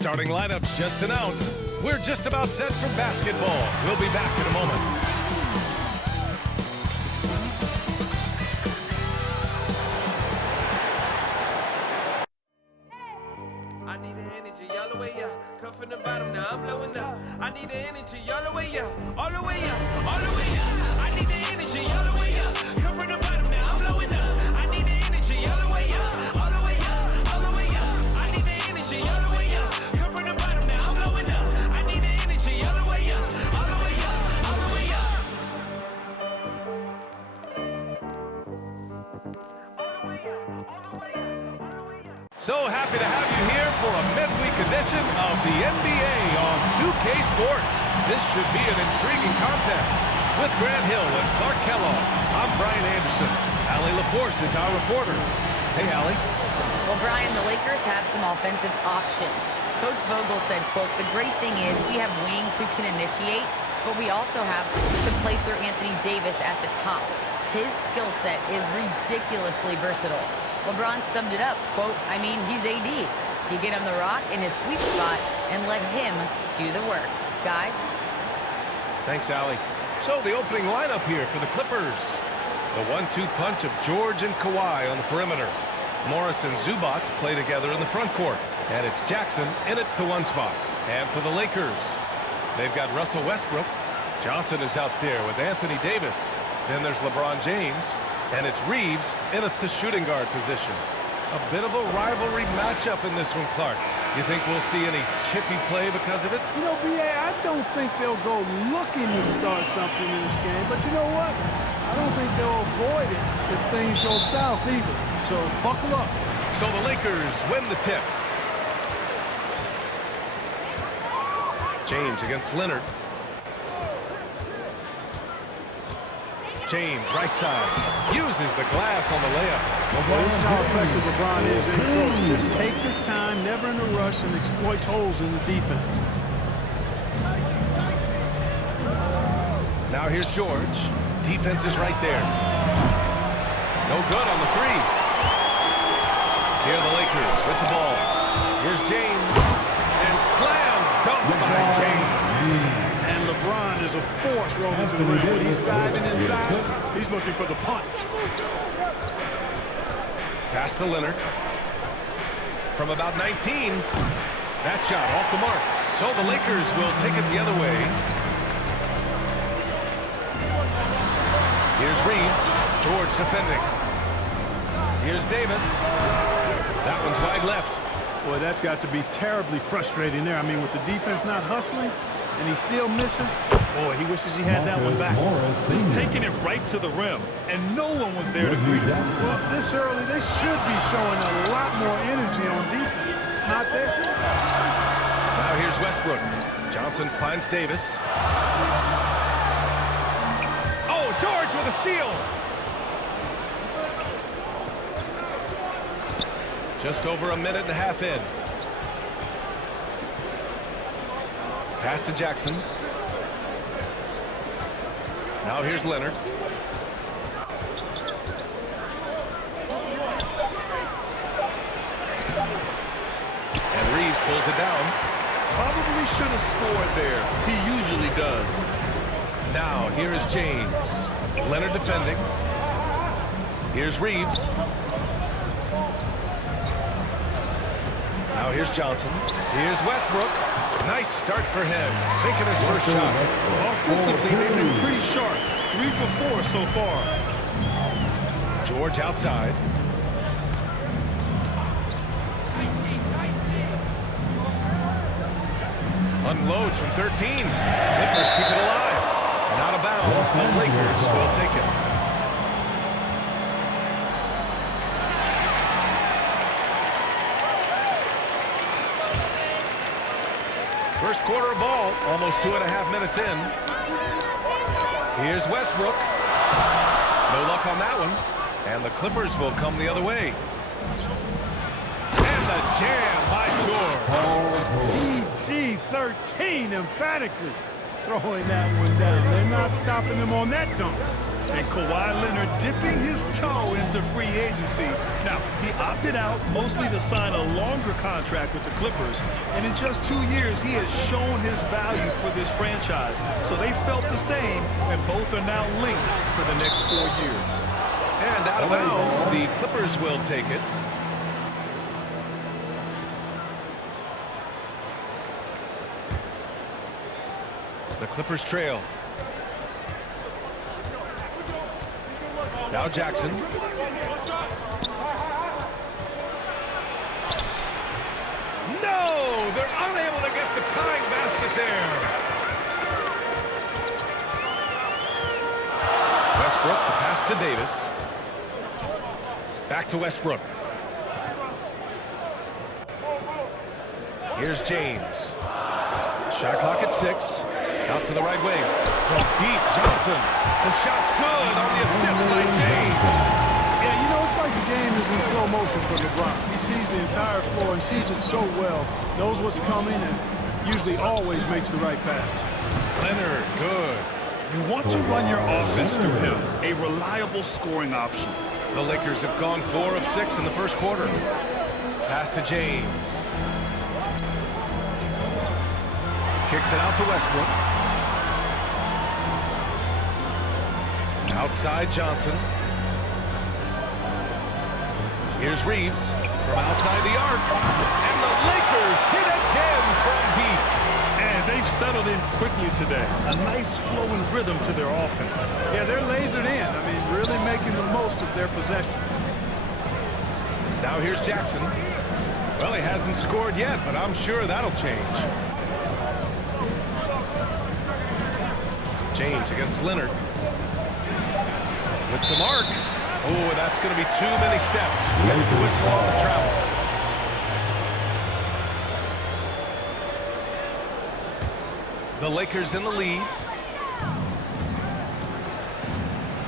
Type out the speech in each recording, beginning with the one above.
Starting lineups just announced. We're just about set for basketball. We'll be back in a moment. I need the energy all the way up. Come from the bottom, now I'm blowing up. I need the energy all the way up. All the way up, all the way up. I need the energy all the way up. Come from the bottom, now I'm blowing up. I need the energy all the way up. All the way up, all the way up. I need the energy all the way up. Come from the bottom, now I'm blowing up. I need the energy all the way up. All the way up, all the way up. So happy to have you here for a midweek edition of the NBA on 2K Sports. This should be an intriguing contest. With Grant Hill and Clark Kellogg, I'm Brian Anderson. Allie LaForce is our reporter. Hey, Allie. Well, Brian, the Lakers have some offensive options. Coach Vogel said, quote, "The great thing is we have wings who can initiate, but we also have to play through Anthony Davis at the top. His skill set is ridiculously versatile." LeBron summed it up, quote, "I mean, he's AD. You get him the rock in his sweet spot and let him do the work." Guys? Thanks, Allie. So the opening lineup here for the Clippers. The 1-2 punch of George and Kawhi on the perimeter. Morris and Zubac play together in the front court. And it's Jackson in at the one spot. And for the Lakers, they've got Russell Westbrook. Johnson is out there with Anthony Davis. Then there's LeBron James. And it's Reeves in at the shooting guard position. A bit of a rivalry matchup in this one, Clark. You think we'll see any chippy play because of it? You know, B.A., I don't think they'll go looking to start something in this game. But you know what? I don't think they'll avoid it if things go south either. So buckle up. So the Lakers win the tip. James against Leonard. James, right side, uses the glass on the layup. Well, this is how effective LeBron is in close. Just takes his time, never in a rush, and exploits holes in the defense. Now here's George. Defense is right there. No good on the three. Here are the Lakers with the ball. Here's James. And slam dunk by James. And LeBron is a force rolling to the rim. When he's diving inside, he's looking for the punch. Pass to Leonard. From about 19. That shot off the mark. So the Lakers will take it the other way. Here's Reeves. George defending. Here's Davis. That one's wide left. Boy, that's got to be terribly frustrating there. I mean, with the defense not hustling, and he still misses. Boy, he wishes he had that one back. Just taking it right to the rim, and no one was there to greet him. Well, this early, they should be showing a lot more energy on defense. It's not there. Now here's Westbrook. Johnson finds Davis. Oh, George with a steal. Just over a minute and a half in. Pass to Jackson. Now here's Leonard. And Reeves pulls it down. Probably should have scored there. He usually does. Now here's James. Leonard defending. Here's Reeves. Now here's Johnson. Here's Westbrook. Nice start for him. Sinking his first shot. Offensively, they've been pretty sharp. 3 for 4 so far. George outside. Unloads from 13. Clippers keep it alive. And out of bounds, the Lakers will take it. First quarter of ball, almost 2.5 minutes in. Here's Westbrook. No luck on that one. And the Clippers will come the other way. And the jam by George. PG-13 emphatically throwing that one down. They're not stopping him on that dunk. And Kawhi Leonard dipping his toe into free agency. Now, he opted out mostly to sign a longer contract with the Clippers. And in just 2 years, he has shown his value for this franchise. So they felt the same, and both are now linked for the next 4 years. And out of bounds, the Clippers will take it. The Clippers trail. Now Jackson. No! They're unable to get the tying basket there. Westbrook, the pass to Davis. Back to Westbrook. Here's James. Shot clock at 6. Out to the right wing. From deep, Johnson. The shot's good on the assist by James. Yeah, you know, it's like the game is in slow motion for LeBron. He sees the entire floor and sees it so well, knows what's coming, and usually always makes the right pass. Leonard, good. You want to run your offense through him, a reliable scoring option. The Lakers have gone 4 of 6 in the first quarter. Pass to James. Kicks it out to Westbrook. Outside Johnson. Here's Reeves from outside the arc. And the Lakers hit again from deep. And they've settled in quickly today. A nice flowing rhythm to their offense. Yeah, they're lasered in. I mean, really making the most of their possession. Now here's Jackson. Well, he hasn't scored yet, but I'm sure that'll change. James against Leonard. With some arc. Oh, that's going to be too many steps. Gets the whistle on the travel. The Lakers in the lead.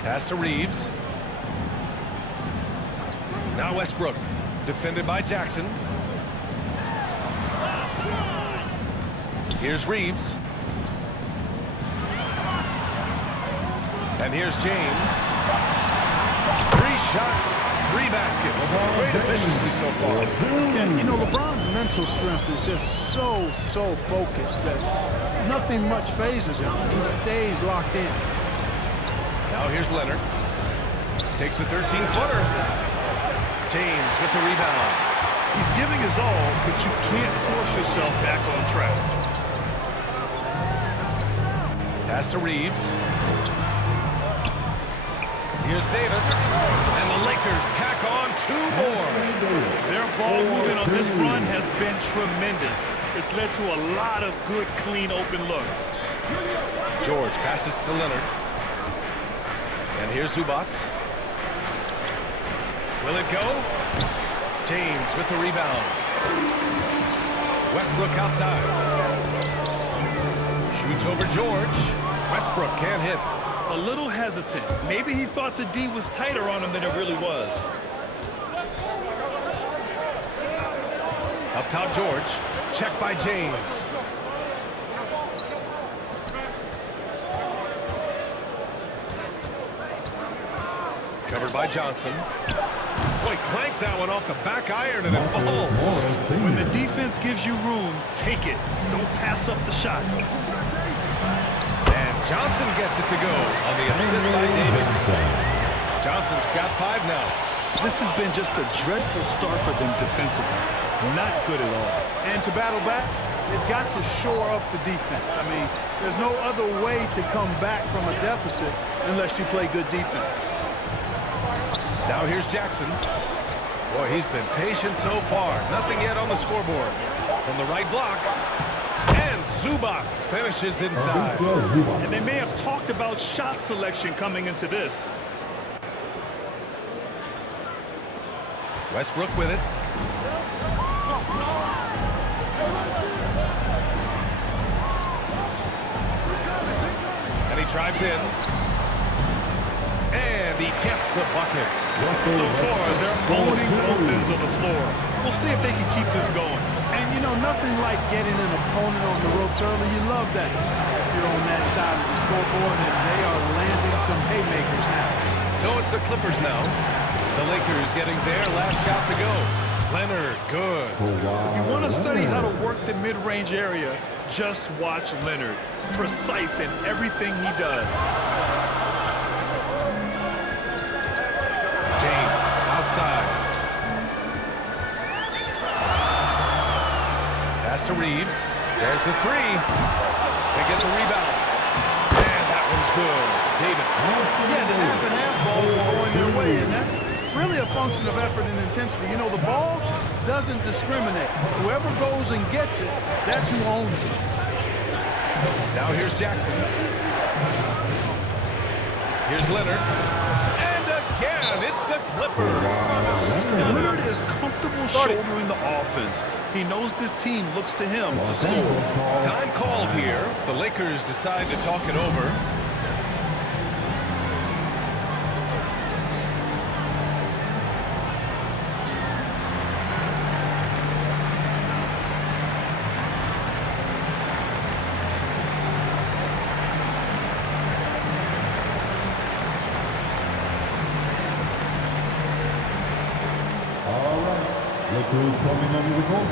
Pass to Reeves. Now Westbrook. Defended by Jackson. Here's Reeves. And here's James. 3 shots, 3 baskets. Great efficiency so far. Yeah, you know, LeBron's mental strength is just so focused that nothing much phases him. He stays locked in. Now here's Leonard. Takes a 13-footer. James with the rebound. He's giving his all, but you can't force yourself back on track. Pass to Reeves. Here's Davis. And the Lakers tack on 2 more. Their ball movement on this run has been tremendous. It's led to a lot of good, clean, open looks. George passes to Leonard. And here's Zubats. Will it go? James with the rebound. Westbrook outside. Shoots over George. Westbrook can't hit. A little hesitant. Maybe he thought the D was tighter on him than it really was. Up top, George. Checked by James. Covered by Johnson. Boy, clanks that one off the back iron and it falls. When the defense gives you room, take it. Don't pass up the shot. And Johnson gets it to go on the assist by Davis. Johnson's got 5 now. This has been just a dreadful start for them defensively. Not good at all. And to battle back, they've got to shore up the defense. I mean, there's no other way to come back from a deficit unless you play good defense. Now here's Jackson. Boy, he's been patient so far. Nothing yet on the scoreboard. From the right block. And Zubats finishes inside. And they may have talked about shot selection coming into this. Westbrook with it. And he drives in. And he gets the bucket. So far, they're owning both ends of the floor. We'll see if they can keep this going. And, you know, nothing like getting an opponent on the ropes early. You love that. If here on that side of the scoreboard, and they are landing some haymakers now. So it's the Clippers now. The Lakers getting their last shot to go. Leonard, good. If you want to study how to work the mid-range area, just watch Leonard. Precise in everything he does. James, outside. Pass to Reeves. There's the three. They get the rebound. And that one's good. Davis. Yeah, the half-and-half balls are going their way, and that's really a function of effort and intensity. You know, the ball doesn't discriminate. Whoever goes and gets it, that's who owns it. Now here's Jackson. Here's Leonard. And again, it's the Clippers. Leonard is comfortable shouldering the offense. He knows this team looks to him to score. Time called here. The Lakers decide to talk it over. Lakers coming under the court.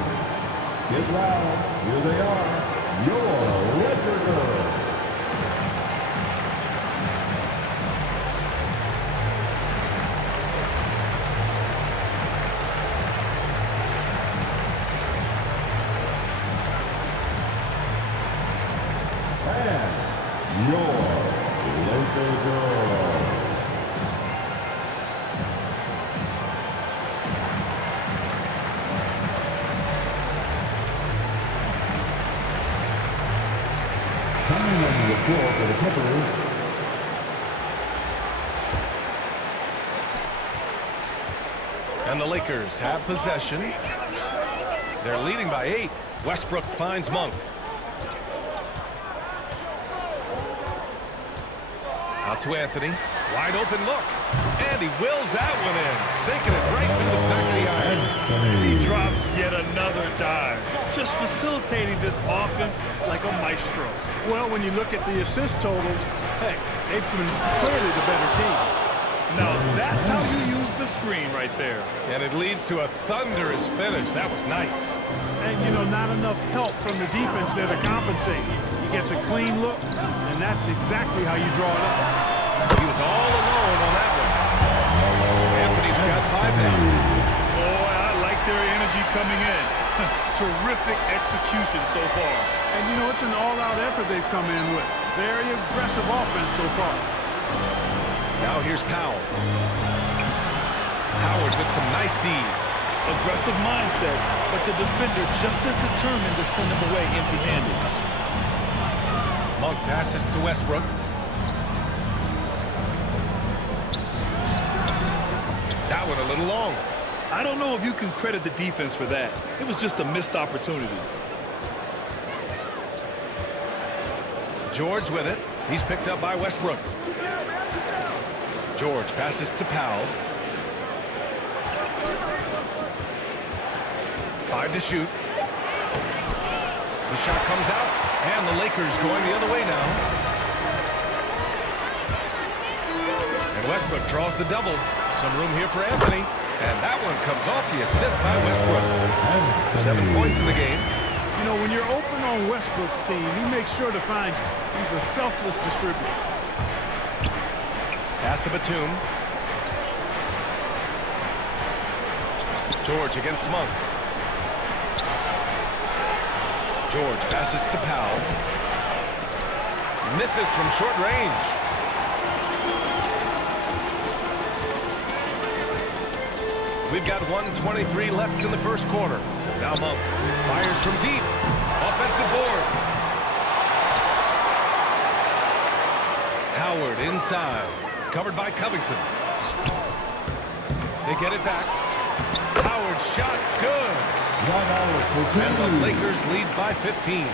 Get loud. Here they are. Your Lakers. And your Lakers girls. Coming on the floor for the Clippers. And the Lakers have possession. They're leading by 8. Westbrook finds Monk. Out to Anthony. Wide open look. And he wills that one in. Sinking it right through the back of the iron. He drops yet another dive. Just facilitating this offense like a maestro. Well, when you look at the assist totals, hey, they've been clearly the better team. Now, that's how you use the screen right there. And it leads to a thunderous finish. That was nice. And, you know, not enough help from the defense there to compensate. He gets a clean look, and that's exactly how you draw it up. He was all alone on that one. Anthony's got 5 now. Boy, I like their energy coming in. Terrific execution so far. And, you know, it's an all-out effort they've come in with. Very aggressive offense so far. Now here's Powell. Howard with some nice D. Aggressive mindset, but the defender just as determined to send him away empty-handed. Monk passes to Westbrook. That one a little long. I don't know if you can credit the defense for that. It was just a missed opportunity. George with it. He's picked up by Westbrook. George passes to Powell. 5 to shoot. The shot comes out, and the Lakers going the other way now. And Westbrook draws the double. Some room here for Anthony. And that one comes off the assist by Westbrook. 7 points in the game. You know, when you're open on Westbrook's team, he makes sure to find you. He's a selfless distributor. Pass to Batum. George against Monk. George passes to Powell. Misses from short range. We've got 1:23 left in the first quarter. Now Monk fires from deep. Offensive board. Howard inside. Covered by Covington. They get it back. Howard's shot's good. And the Lakers lead by 15.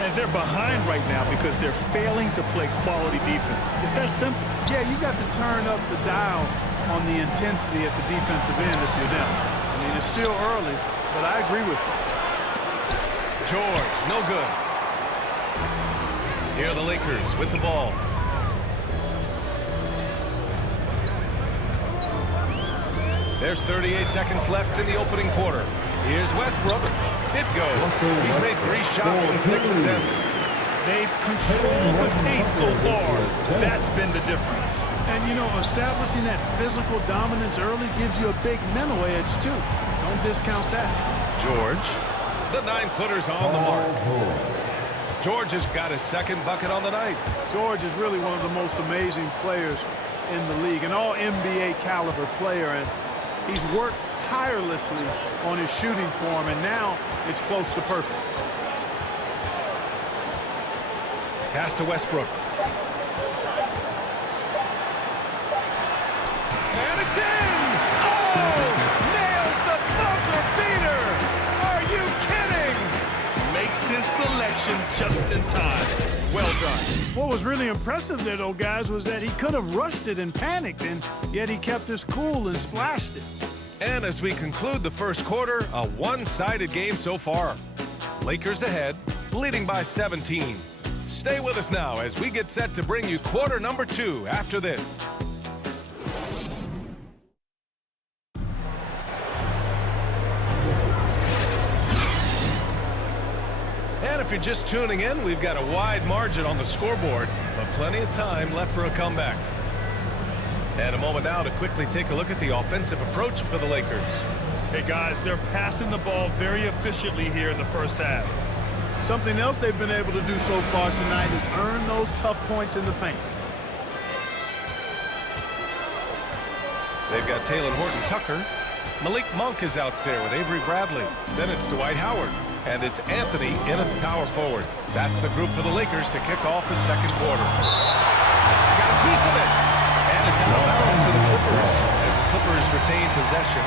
And they're behind right now because they're failing to play quality defense. It's that simple. Yeah, you got to turn up the dial on the intensity at the defensive end if you're them. I mean, it's still early, but I agree with you. George, no good. Here are the Lakers with the ball. There's 38 seconds left in the opening quarter. Here's Westbrook. It goes. He's made 3 shots in 6 attempts. They've controlled the paint so far. That's been the difference. And, you know, establishing that physical dominance early gives you a big mental edge, too. Don't discount that. George. The 9-footer's on the mark. George has got his 2nd bucket on the night. George is really one of the most amazing players in the league, an all-NBA caliber player, and he's worked tirelessly on his shooting form, and now it's close to perfect. Pass to Westbrook. And it's in! Oh! Nails the buzzer beater! Are you kidding? Makes his selection just in time. Well done. What was really impressive there, though, guys, was that he could have rushed it and panicked, and yet he kept his cool and splashed it. And as we conclude the first quarter, a one-sided game so far. Lakers ahead, leading by 17. Stay with us now as we get set to bring you quarter number 2 after this. And if you're just tuning in, we've got a wide margin on the scoreboard, but plenty of time left for a comeback. And a moment now to quickly take a look at the offensive approach for the Lakers. Hey, guys, they're passing the ball very efficiently here in the first half. Something else they've been able to do so far tonight is earn those tough points in the paint. They've got Taylor Horton-Tucker. Malik Monk is out there with Avery Bradley. Then it's Dwight Howard. And it's Anthony in at power forward. That's the group for the Lakers to kick off the second quarter. Got a piece of it. And it's out of bounds to the Clippers as the Clippers retain possession.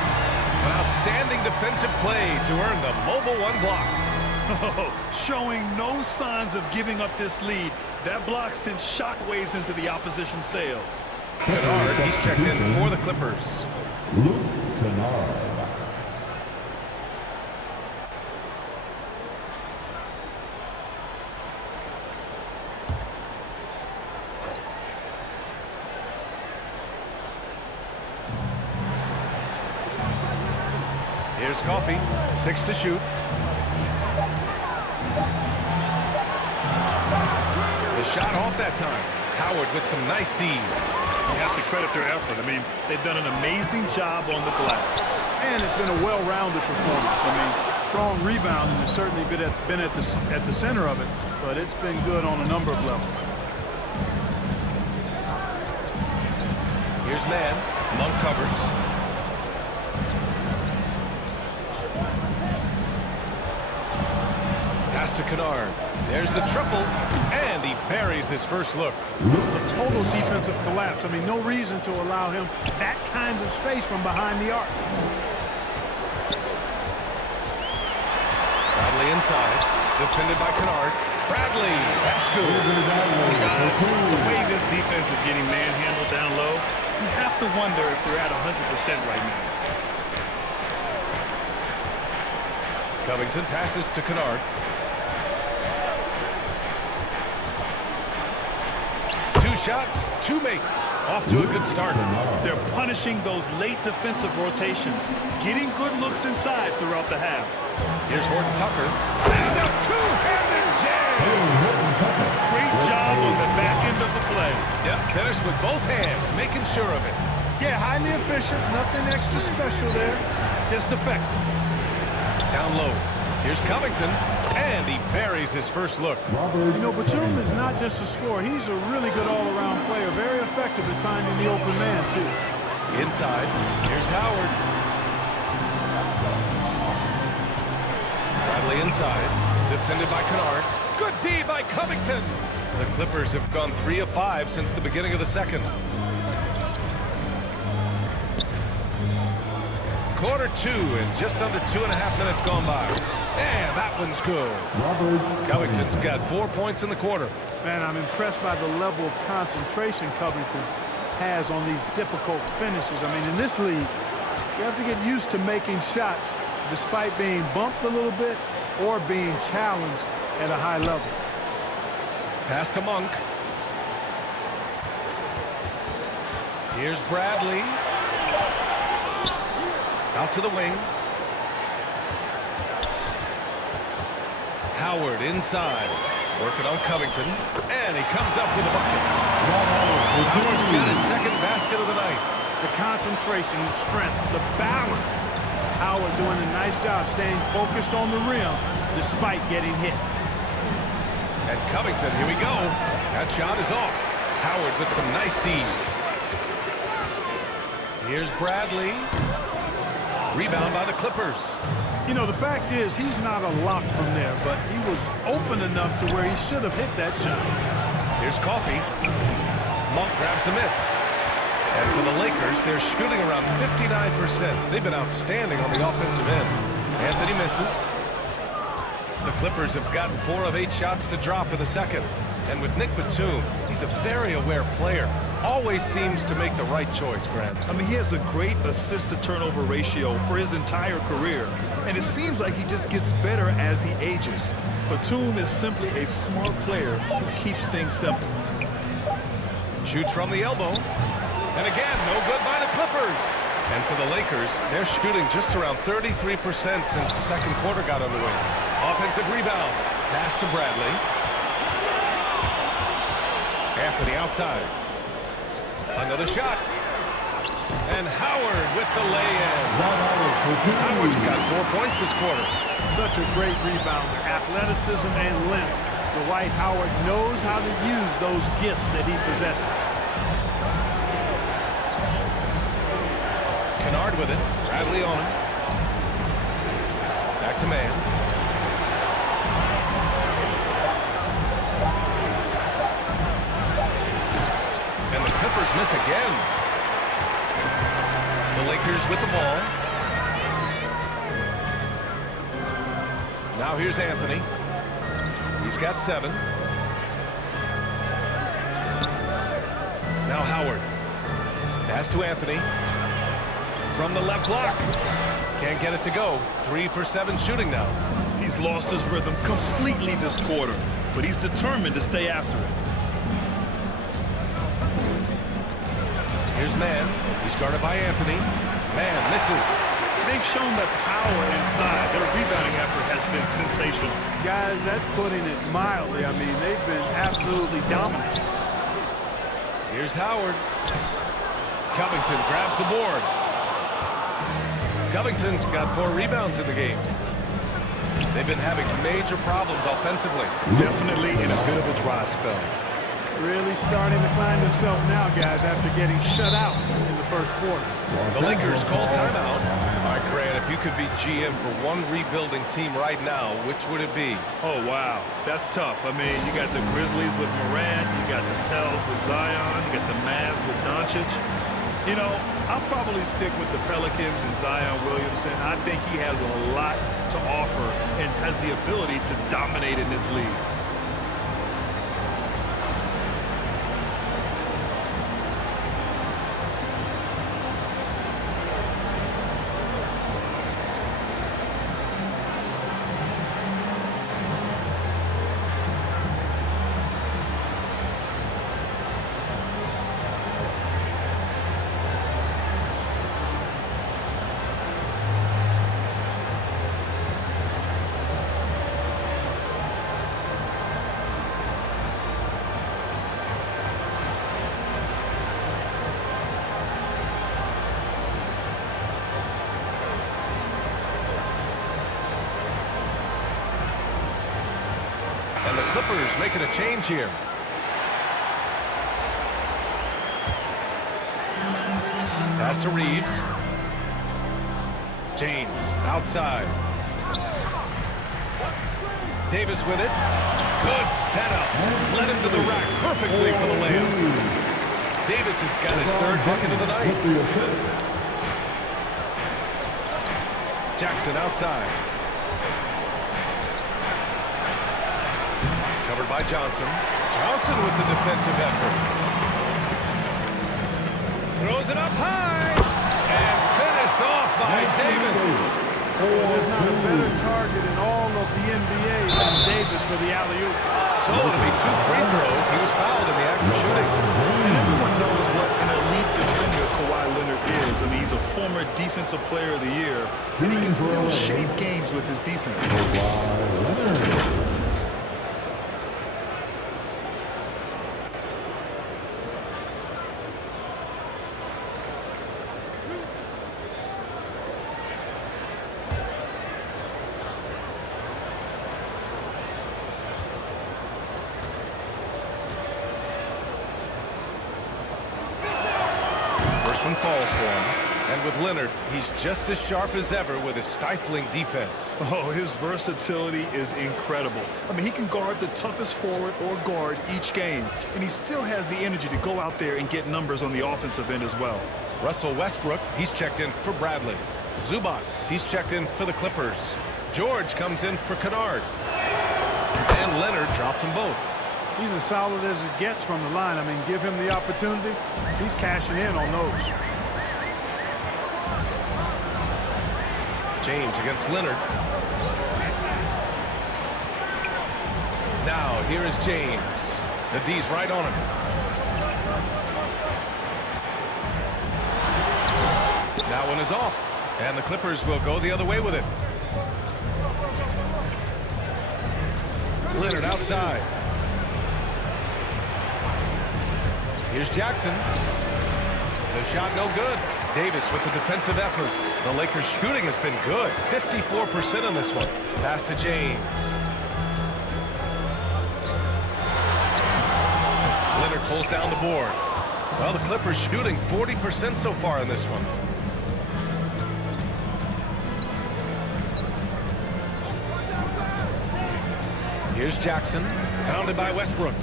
An outstanding defensive play to earn the mobile 1 block. Oh, showing no signs of giving up this lead. That block sent shockwaves into the opposition sails. Kennard, he's checked in for the Clippers. Luke Kennard. Here's Coffey, 6 to shoot. The shot off that time. Howard with some nice D. You have to credit their effort. I mean, they've done an amazing job on the glass. And it's been a well-rounded performance. I mean, strong rebounding has certainly been at the center of it, but it's been good on a number of levels. Here's Mann. Monk covers. Pass to Kennard. There's the triple, and he buries his first look. A total defensive collapse. I mean, no reason to allow him that kind of space from behind the arc. Bradley inside, defended by Kennard. Bradley, that's good. Guys, the way this defense is getting manhandled down low, you have to wonder if they're at 100% right now. Covington passes to Kennard. 2 shots, 2 makes. Off to a good start. They're punishing those late defensive rotations, getting good looks inside throughout the half. Here's Horton-Tucker. And a two-handed jam! Great job on the back end of the play. Yep, finished with both hands, making sure of it. Yeah, highly efficient. Nothing extra special there. Just effective. Down low. Here's Covington, and he buries his first look. You know, Batum is not just a scorer. He's a really good all-around player. Very effective at finding the open man, too. Inside. Here's Howard. Bradley inside. Defended by Kennard. Good D by Covington. The Clippers have gone 3 of 5 since the beginning of the second. Quarter 2 and just under 2.5 minutes gone by. And that one's good. Covington's got 4 points in the quarter. Man, I'm impressed by the level of concentration Covington has on these difficult finishes. I mean, in this league, you have to get used to making shots despite being bumped a little bit or being challenged at a high level. Pass to Monk. Here's Bradley. Out to the wing. Howard inside. Working on Covington. And he comes up with a bucket. Howard's got his second basket of the night. The concentration, the strength, the balance. Howard doing a nice job staying focused on the rim despite getting hit. And Covington, here we go. That shot is off. Howard with some nice D. Here's Bradley. Rebound by the Clippers. You know, the fact is he's not a lock from there, but he was open enough to where he should have hit that shot. Here's Coffey. Monk grabs the miss. And for the Lakers, they're shooting around 59%. They've been outstanding on the offensive end. Anthony misses. The Clippers have gotten 4 of 8 shots to drop in the second. And with Nick Batum, he's a very aware player. Always seems to make the right choice, Grant. I mean, he has a great assist-to-turnover ratio for his entire career. And it seems like he just gets better as he ages. Batum is simply a smart player who keeps things simple. Shoots from the elbow. And again, no good by the Clippers. And for the Lakers, they're shooting just around 33% since the second quarter got underway. Offensive rebound. Pass to Bradley. Anthony outside. Another shot. And Howard with the lay-in. Howard's got 4 points this quarter. Such a great rebounder. Athleticism and length. Dwight Howard knows how to use those gifts that he possesses. Kennard with it. Bradley on him. Back to man. And the Clippers miss again. The Lakers with the ball. Now here's Anthony. He's got 7. Now Howard. Pass to Anthony. From the left block. Can't get it to go. 3 for 7 shooting now. He's lost his rhythm completely this quarter, but he's determined to stay after it. Here's Mann. He's guarded by Anthony. Mann misses. They've shown that power inside. Their rebounding effort has been sensational. Guys, that's putting it mildly. I mean, they've been absolutely dominant. Here's Howard. Covington grabs the board. Covington's got 4 rebounds in the game. They've been having major problems offensively. Definitely in a bit of a dry spell. Really starting to find himself now, guys, after getting shut out in the first quarter. The Lakers call timeout. All right, Grant, if you could be GM for one rebuilding team right now, which would it be? Oh, wow. That's tough. I mean, you got the Grizzlies with Morant, you got the Pels with Zion, you got the Mavs with Doncic. You know, I'll probably stick with the Pelicans and Zion Williamson. I think he has a lot to offer and has the ability to dominate in this league. And the Clippers making a change here. Pass to Reeves. James outside. Davis with it. Good setup. Led him to the rack perfectly for the layup. Davis has got his 3rd bucket of the night. Jackson outside. Covered by Johnson. Johnson with the defensive effort. Throws it up high. And finished off by Davis. There's not a better target in all of the NBA than Davis for the alley-oop. So it'll be 2 free throws. He was fouled in the act of shooting. And everyone knows what an elite defender Kawhi Leonard is. I mean, he's a former Defensive Player of the Year, and he can still shape games with his defense. Kawhi Leonard. First one falls for him. And with Leonard, he's just as sharp as ever with his stifling defense. Oh, his versatility is incredible. I mean, he can guard the toughest forward or guard each game, and he still has the energy to go out there and get numbers on the offensive end as well. Russell Westbrook, he's checked in for Bradley. Zubac, he's checked in for the Clippers. George comes in for Kennard. And Leonard drops them both. He's as solid as it gets from the line. I mean, give him the opportunity. He's cashing in on those. James against Leonard. Now, here is James. The D's right on him. That one is off. And the Clippers will go the other way with it. Leonard outside. Here's Jackson. The shot no good. Davis with the defensive effort. The Lakers shooting has been good. 54% on this one. Pass to James. Leonard pulls down the board. Well, the Clippers shooting 40% so far in this one. Here's Jackson, pounded by Westbrook.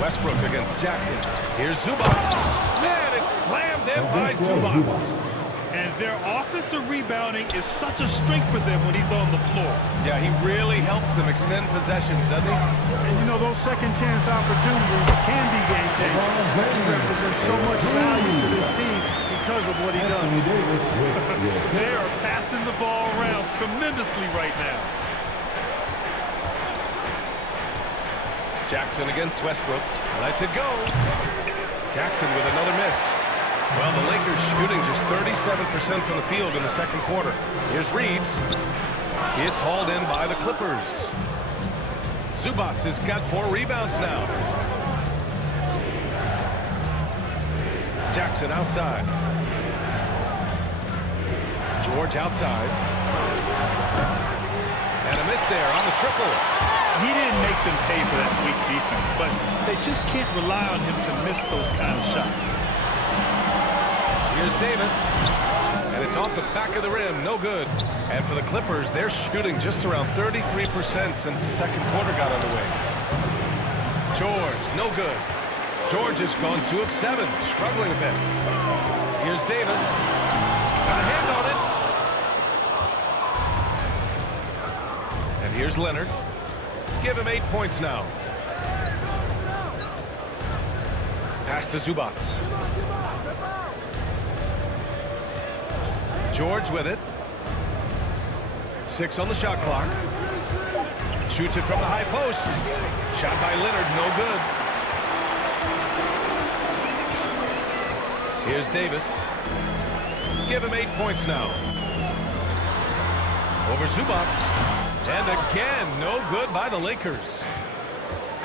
Westbrook against Jackson. Here's Zubac. Man, it's slammed in by Zubac. And their offensive rebounding is such a strength for them when he's on the floor. Yeah, he really helps them extend possessions, doesn't he? And you know, those second chance opportunities can be game changers. He represents so much value to this team because of what he does. They are passing the ball around tremendously right now. Jackson against Westbrook. Lets it go. Jackson with another miss. Well, the Lakers shooting just 37% from the field in the second quarter. Here's Reeves. It's hauled in by the Clippers. Zubac has got 4 rebounds now. Jackson outside. George outside. And a miss there on the triple. He didn't make them pay for that weak defense, but they just can't rely on him to miss those kind of shots. Here's Davis. And it's off the back of the rim. No good. And for the Clippers, they're shooting just around 33% since the second quarter got underway. George, no good. George has gone 2 of 7, struggling a bit. Here's Davis. Got a hand on it. And here's Leonard. Give him 8 points now. Pass to Zubac. George with it. 6 on the shot clock. Shoots it from the high post. Shot by Leonard, no good. Here's Davis. Give him 8 points now. Over Zubac. And again, no good by the Lakers.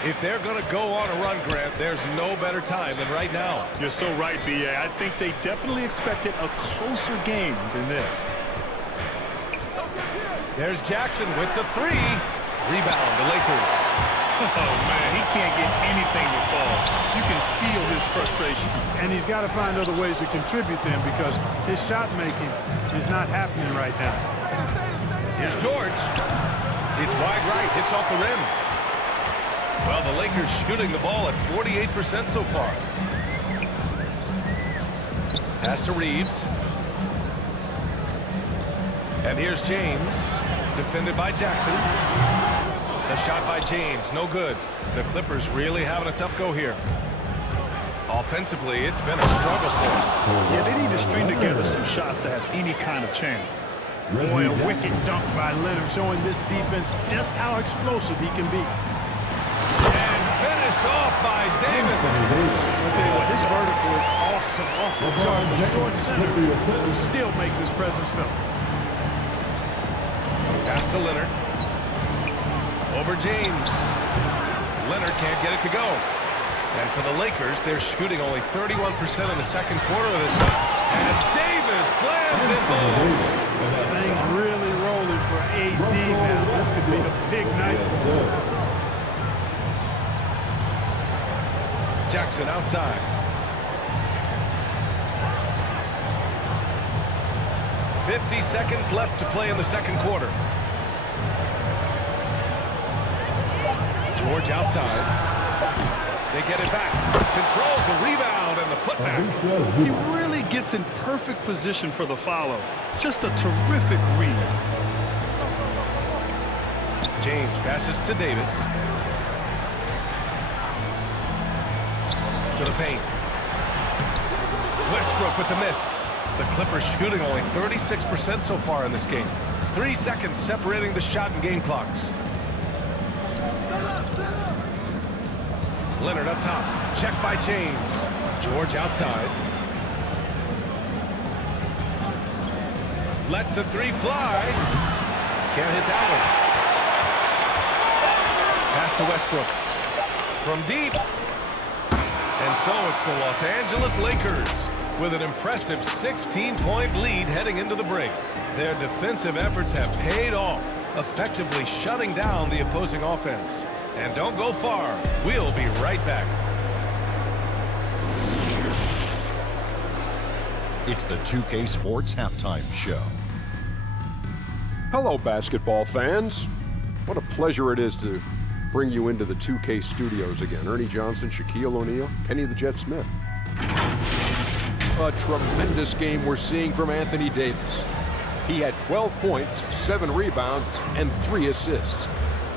If they're going to go on a run, Grant, there's no better time than right now. You're so right, B.A. I think they definitely expected a closer game than this. There's Jackson with the 3. Rebound, the Lakers. Oh, man, he can't get anything to fall. You can feel his frustration. And he's got to find other ways to contribute them because his shot making is not happening right now. Here's George. It's wide right, hits off the rim. Well, the Lakers shooting the ball at 48% so far. Pass to Reeves. And here's James, defended by Jackson. The shot by James, no good. The Clippers really having a tough go here. Offensively, it's been a struggle for them. Yeah, they need to string together some shots to have any kind of chance. Boy, a wicked dunk by Leonard, showing this defense just how explosive he can be. And finished off by Davis. I'll tell you what, his vertical is awesome off the charts. A short center who still makes his presence felt. Pass to Leonard. Over James. Leonard can't get it to go. And for the Lakers, they're shooting only 31% in the second quarter of this. And Davis slams it home. Things really rolling for AD now. This could be a big night. Jackson outside. "50 seconds left to play in the second quarter." George outside. They get it back. Controls the rebound and the putback. He really gets in perfect position for the follow. Just a terrific read. James passes to Davis. To the paint. Westbrook with the miss. The Clippers shooting only 36% so far in this game. 3 seconds separating the shot and game clocks. Leonard up top. Checked by James. George outside. Lets the three fly. Can't hit that one. Pass to Westbrook. From deep. And so it's the Los Angeles Lakers with an impressive 16-point lead heading into the break. Their defensive efforts have paid off, effectively shutting down the opposing offense. And don't go far. We'll be right back. It's the 2K Sports Halftime Show. Hello, basketball fans. What a pleasure it is to bring you into the 2K studios again. Ernie Johnson, Shaquille O'Neal, Kenny the Jet Smith. A tremendous game we're seeing from Anthony Davis. He had 12 points, 7 rebounds, and 3 assists.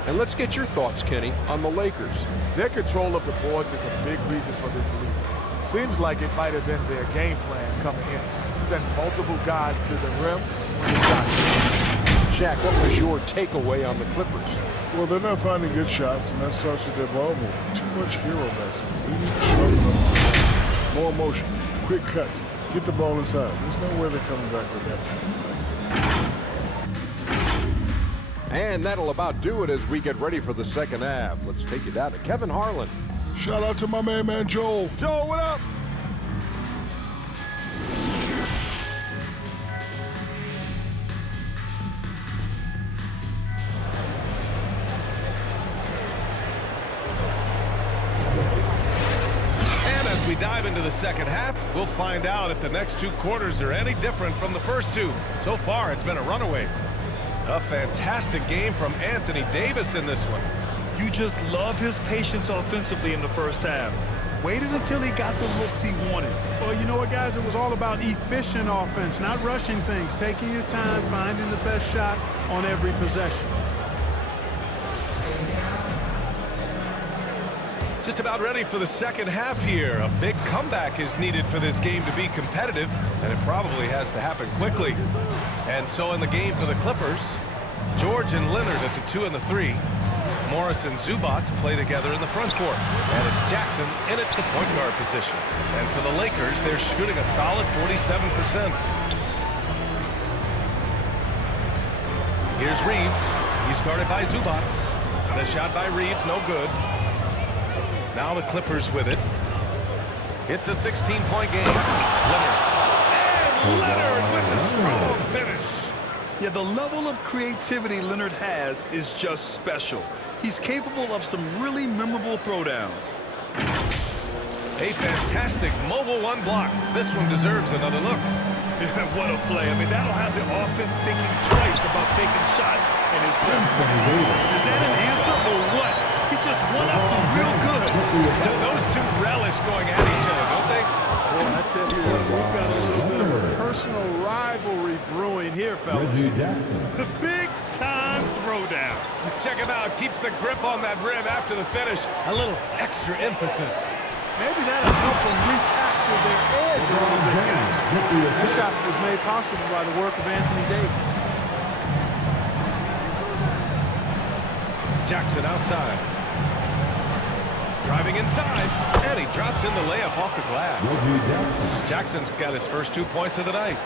And let's get your thoughts, Kenny, on the Lakers. Their control of the boards is a big reason for this lead. Seems like it might have been their game plan coming in. Send multiple guys to the rim when they got it. Shaq, what was your takeaway on the Clippers? Well, they're not finding good shots, and that starts with their ball movement. Too much hero mess. We need to sharpen up. More motion, quick cuts, get the ball inside. There's no way they're coming back with that type of thing. And that'll about do it as we get ready for the second half. Let's take you down to Kevin Harlan. Shout out to my man Joel. Joel, what up? And as we dive into the second half, we'll find out if the next 2 quarters are any different from the first 2. So far, it's been a runaway. A fantastic game from Anthony Davis in this one. You just love his patience offensively in the first half. Waited until he got the looks he wanted. Well, you know what, guys? It was all about efficient offense, not rushing things, taking your time, finding the best shot on every possession. Just about ready for the second half here. A big comeback is needed for this game to be competitive, and it probably has to happen quickly. And so in the game for the Clippers, George and Leonard at the 2 and the 3. Morris and Zubac play together in the front court. And it's Jackson in at the point guard position. And for the Lakers, they're shooting a solid 47%. Here's Reeves. He's guarded by Zubac. The shot by Reeves, no good. Now the Clippers with it. It's a 16-point game. Leonard. And Leonard with the strong finish. Yeah, the level of creativity Leonard has is just special. He's capable of some really memorable throwdowns. A fantastic mobile 1 block. This one deserves another look. What a play. I mean, that'll have the offense thinking twice about taking shots in his presence. Is that an answer or what? He just won up to real good. Those two relish going at each other, don't they? Well, I tell you what, we've got a little bit of a personal rivalry brewing here, fellas. The big-time throwdown. Check him out. Keeps the grip on that rim after the finish. A little extra emphasis. Maybe that'll help them recapture their edge a little bit, guys. This shot was made possible by the work of Anthony Davis. Jackson outside. Driving inside, and he drops in the layup off the glass. Jackson's got his first 2 points of the night.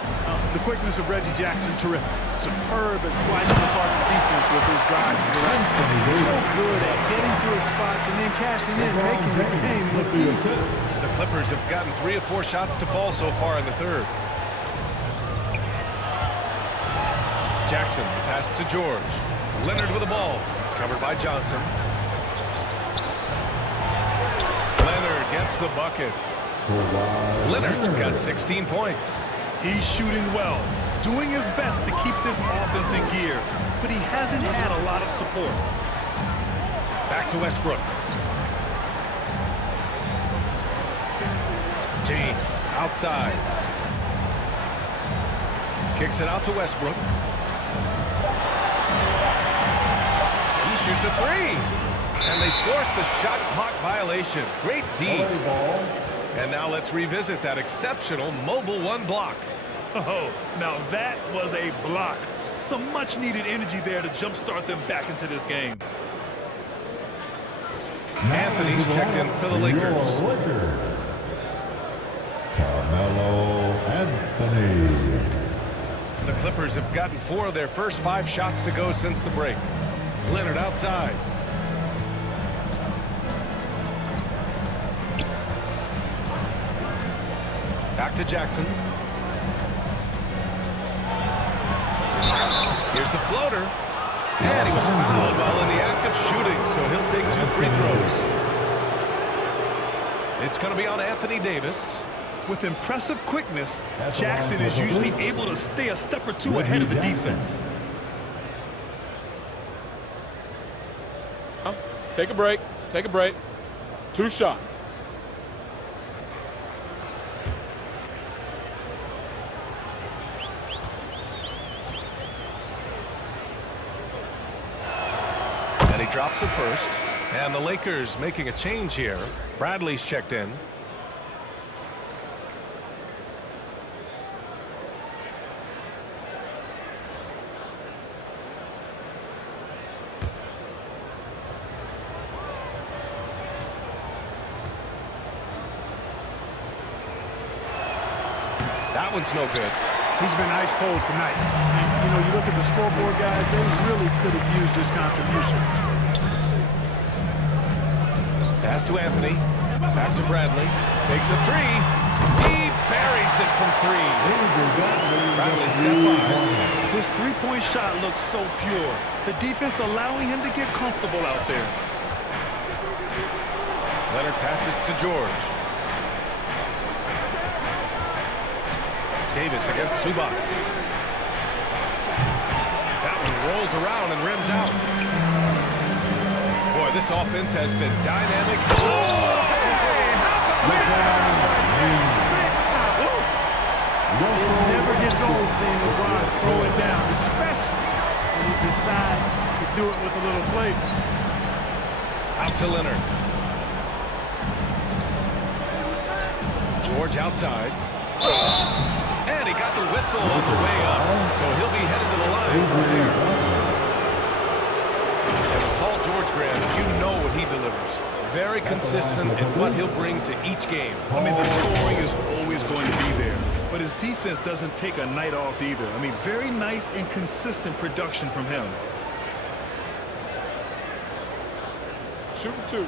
The quickness of Reggie Jackson, terrific. Superb at slicing apart the defense with his drive to the rim. So good at getting to his spots and then cashing in, making the game look easy. The Clippers have gotten 3 of 4 shots to fall so far in the third. Jackson, the pass to George. Leonard with the ball, covered by Johnson. Leonard gets the bucket. Leonard's got 16 points. He's shooting well, doing his best to keep this offense in gear, but he hasn't had a lot of support. Back to Westbrook. James outside. Kicks it out to Westbrook. He shoots a 3. And they force the shot clock violation. Great D. And now let's revisit that exceptional mobile 1 block. Oh, now that was a block. Some much-needed energy there to jumpstart them back into this game. Anthony's checked in for the Lakers. Carmelo Anthony. The Clippers have gotten 4 of their first 5 shots to go since the break. Leonard outside. Back to Jackson. Here's the floater. And he was fouled while in the act of shooting, so he'll take 2 free throws. It's going to be on Anthony Davis. With impressive quickness, Jackson is usually able to stay a step or 2 ahead of the defense. Take a break. Take a break. 2 shots. And he drops it first. And the Lakers making a change here. Bradley's checked in. That one's no good. He's been ice cold tonight. And, you know, you look at the scoreboard, guys, they really could have used his contribution. Pass to Anthony. Back to Bradley. Takes a 3. He buries it from 3. Bradley's got 5. His three-point shot looks so pure. The defense allowing him to get comfortable out there. Leonard passes to George. Davis against Zubats. That one rolls around and rims out. Boy, this offense has been dynamic. It never gets old seeing LeBron throw it down, especially when he decides to do it with a little flavor. Out to Leonard. George outside. And he got the whistle on the way up, so he'll be headed to the line from there. And with Paul George, Graham, you know what he delivers. Very consistent in what he'll bring to each game. I mean, the scoring is always going to be there, but his defense doesn't take a night off either. I mean, very nice and consistent production from him. Shooting 2.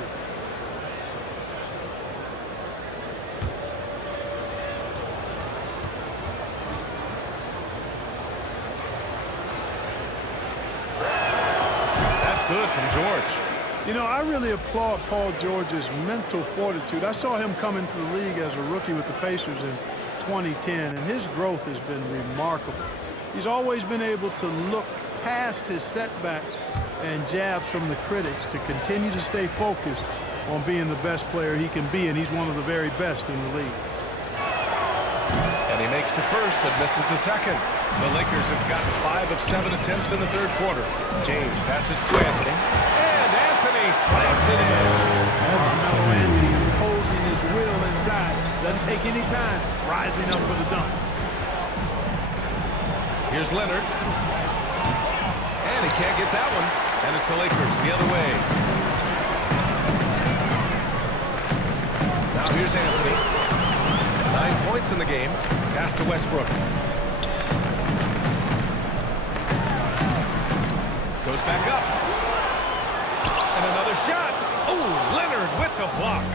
Good from George. You know, I really applaud Paul George's mental fortitude. I saw him come into the league as a rookie with the Pacers in 2010, and his growth has been remarkable. He's always been able to look past his setbacks and jabs from the critics to continue to stay focused on being the best player he can be, and he's one of the very best in the league. And he makes the first, but misses the second. The Lakers have gotten 5 of 7 attempts in the third quarter. James passes to Anthony. And Anthony slams it in. Carmelo Anthony imposing his will inside. Doesn't take any time. Rising up for the dunk. Here's Leonard. And he can't get that one. And it's the Lakers the other way. Now here's Anthony. 9 points in the game. Pass to Westbrook. Goes back up. And another shot. Oh, Leonard with the block.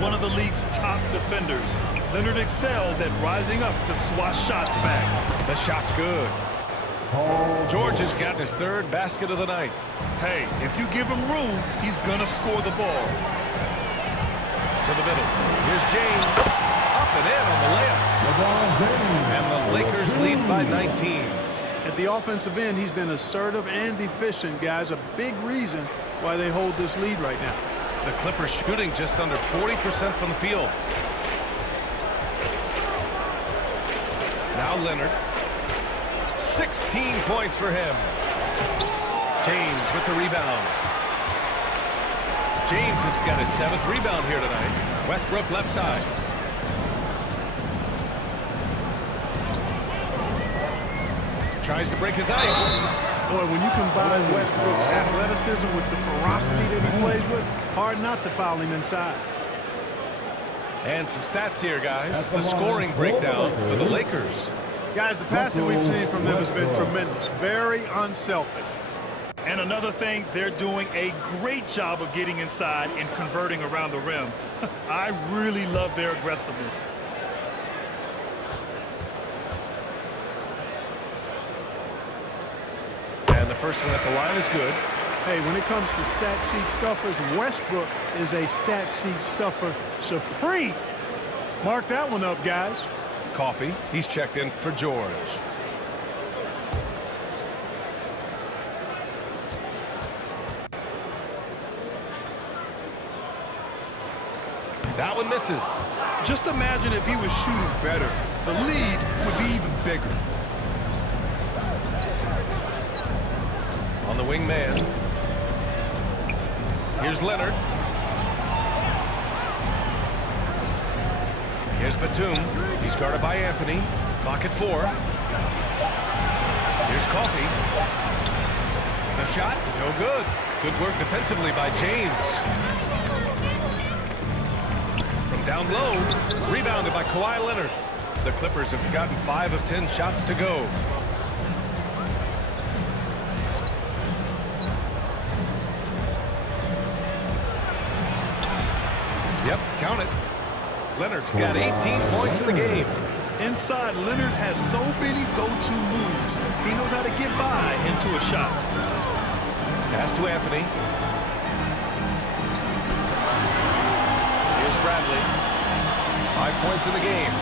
One of the league's top defenders. Leonard excels at rising up to swat shots back. The shot's good. George has gotten his third basket of the night. Hey, if you give him room, he's gonna score the ball. To the middle. Here's James. Up and in on the layup. And the Lakers lead by 19. At the offensive end, he's been assertive and efficient, guys. A big reason why they hold this lead right now. The Clippers shooting just under 40% from the field. Now Leonard. 16 points for him. James with the rebound. James has got his 7th rebound here tonight. Westbrook left side. Tries to break his ice. Boy, when you combine Westbrook's athleticism with the ferocity that he plays with, hard not to foul him inside. And some stats here, guys. The scoring breakdown for the Lakers. Guys, the passing we've seen from them has been tremendous. Very unselfish. And another thing, they're doing a great job of getting inside and converting around the rim. I really love their aggressiveness. And the first one at the line is good. Hey, when it comes to stat sheet stuffers, Westbrook is a stat sheet stuffer supreme. Mark that one up, guys. Coffee. He's checked in for George. That one misses. Just imagine if he was shooting better. The lead would be even bigger. On the wing man. Here's Leonard. Here's Batum. He's guarded by Anthony. Clock at 4. Here's Coffee. The shot, no good. Good work defensively by James. From down low, rebounded by Kawhi Leonard. The Clippers have gotten 5 of 10 shots to go. Yep, count it. Leonard's got 18 points in the game. Inside, Leonard has so many go-to moves. He knows how to get by into a shot. Pass to Anthony. Here's Bradley. 5 points in the game.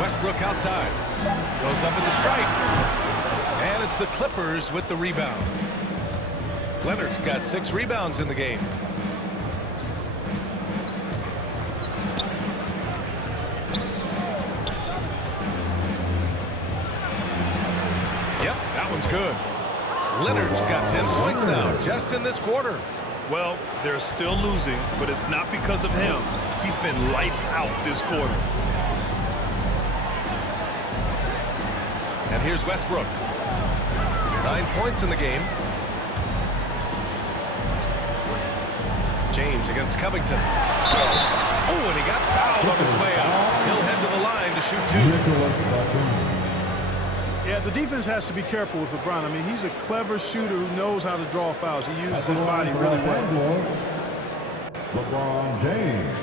Westbrook outside. Goes up in the strike. And it's the Clippers with the rebound. Leonard's got 6 rebounds in the game. Yep, that one's good. Leonard's got 10 points now, just in this quarter. Well, they're still losing, but it's not because of him. He's been lights out this quarter. And here's Westbrook. 9 points in the game. James against Covington. Oh, and he got fouled on his way out. He'll head to the line to shoot 2. Yeah, the defense has to be careful with LeBron. I mean, he's a clever shooter who knows how to draw fouls. He uses his body really well. LeBron James.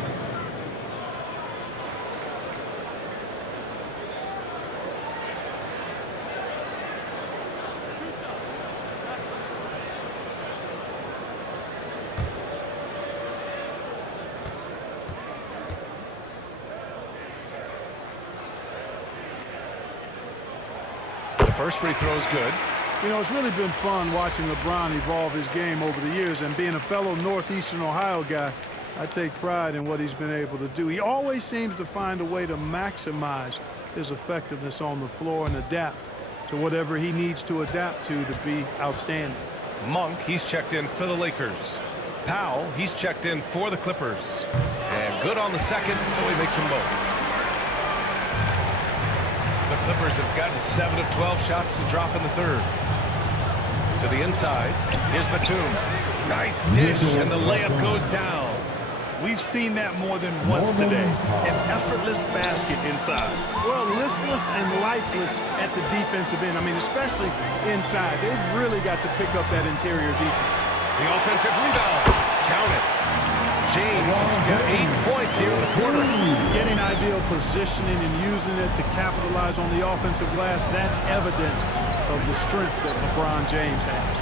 First free throw is good. You know, it's really been fun watching LeBron evolve his game over the years, and being a fellow Northeastern Ohio guy, I take pride in what he's been able to do. He always seems to find a way to maximize his effectiveness on the floor and adapt to whatever he needs to adapt to be outstanding. Monk, he's checked in for the Lakers. Powell, he's checked in for the Clippers. And good on the second, so he makes them both. The Clippers have gotten 7 of 12 shots to drop in the third. To the inside. Here's Batum. Nice dish, and the layup goes down. We've seen that more than once today. An effortless basket inside. Well, listless and lifeless at the defensive end. I mean, especially inside. They've really got to pick up that interior defense. The offensive rebound. Count it. James has got 8 points here in the quarter. Getting ideal positioning and using it to capitalize on the offensive glass, that's evidence of the strength that LeBron James has.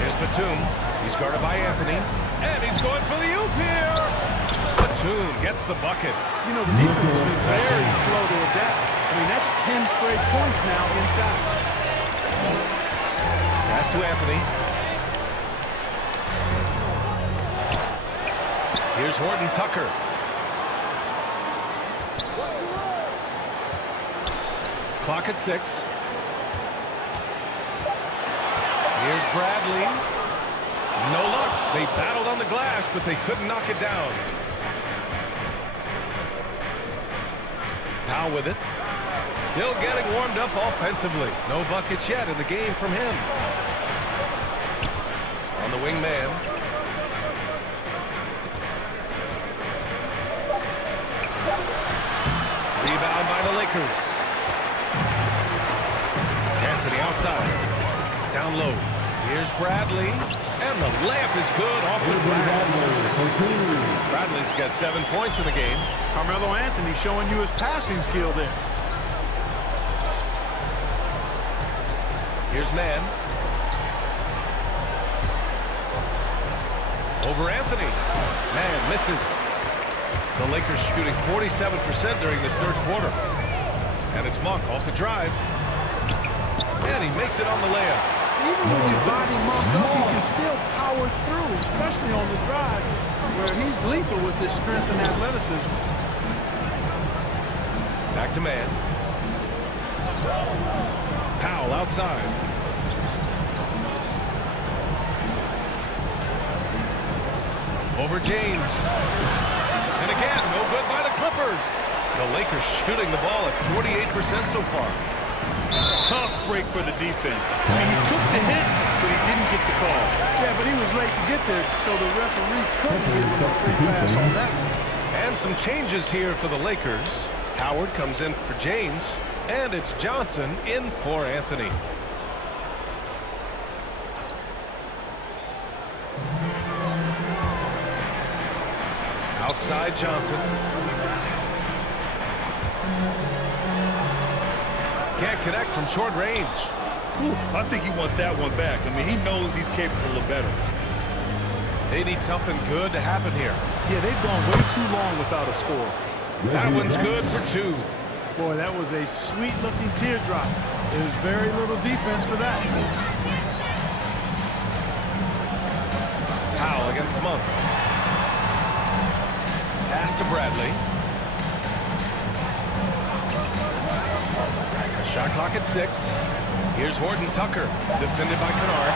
Here's Batum. He's guarded by Anthony. And he's going for the oop here. Batum gets the bucket. You know, the defense has been very slow to adapt. I mean, that's 10 straight points now inside. Pass to Anthony. Here's Horton Tucker. Clock at 6. Here's Bradley. No luck. They battled on the glass, but they couldn't knock it down. Powell with it. Still getting warmed up offensively. No buckets yet in the game from him. On the wing man. Rebound by the Lakers. Anthony outside. Down low. Here's Bradley. And the layup is good off the glass. Bradley's got 7 points in the game. Carmelo Anthony showing you his passing skill there. Here's Mann. Over Anthony. Mann misses. The Lakers shooting 47% during this third quarter. And it's Monk off the drive. And he makes it on the layup. Even when you body Monk up, he can still power through, especially on the drive, where he's lethal with his strength and athleticism. Back to Mann. Powell outside. Over James. And again, no good by the Clippers. The Lakers shooting the ball at 48% so far. Tough break for the defense. I mean, he took the hit, but he didn't get the call. Yeah, but he was late to get there, so the referee couldn't give him a free pass on that one. And some changes here for the Lakers. Howard comes in for James, and it's Johnson in for Anthony. Outside Johnson. Can't connect from short range. Ooh, I think he wants that one back. I mean, he knows he's capable of better. They need something good to happen here. Yeah, they've gone way too long without a score. That one's good for 2. Boy, that was a sweet-looking teardrop. There's very little defense for that. Powell against Monk. Pass to Bradley. Shot clock at 6. Here's Horton Tucker, defended by Kennard.